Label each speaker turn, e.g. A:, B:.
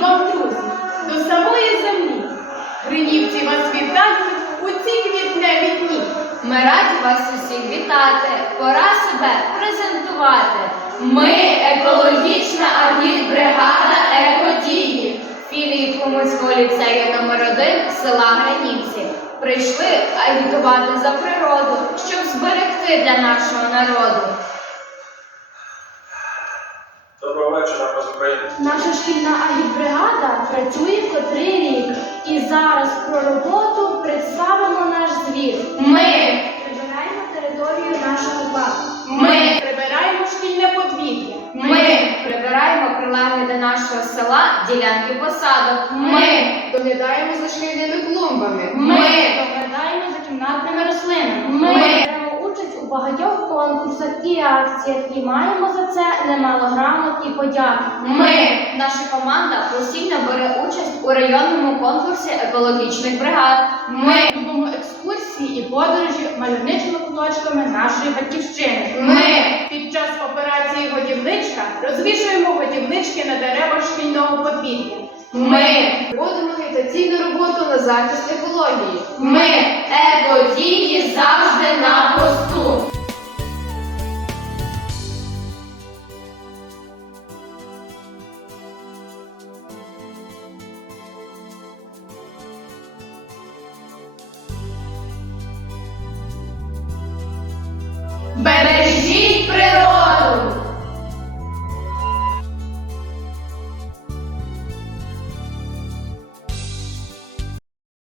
A: вам, друзі, до самої землі. Гринівці вас вітають у ці квітневі дні.
B: Ми раді вас усіх вітати. Пора себе презентувати. Ми екологічна агітбригада екодії філії Комуського ліцею номер 1 села Гранівці. Прийшли агітувати за природу, щоб зберегти для нашого народу.
C: Наша шкільна агітбригада працює котрий рік. І зараз про роботу представимо наш звіт.
B: Ми,
C: Прибираємо територію нашого парку.
B: ми,
A: Прибираємо шкільне подвір'я.
B: ми прибираємо прилеглі до нашого села ділянки посадок. Ми,
A: Доглядаємо за шкільними клумбами.
B: ми.
C: Доглядаємо за кімнатними рослинами.
B: Ми.
C: беремо участь у багатьох конкурсах і акціях і маємо за це немало грамот і подяки.
B: Ми, наша команда, постійно бере участь у районному конкурсі екологічних бригад. Ми,
C: Любимо екскурсії і подорожі мальовничими куточками нашої батьківщини.
B: ми,
A: Під час операції годівничка розвішуємо годівнички на деревах шкільного подвір'я.
B: ми,
A: Проводимо агітаційну роботу на захист екології.
B: ми, екодії завжди на посту.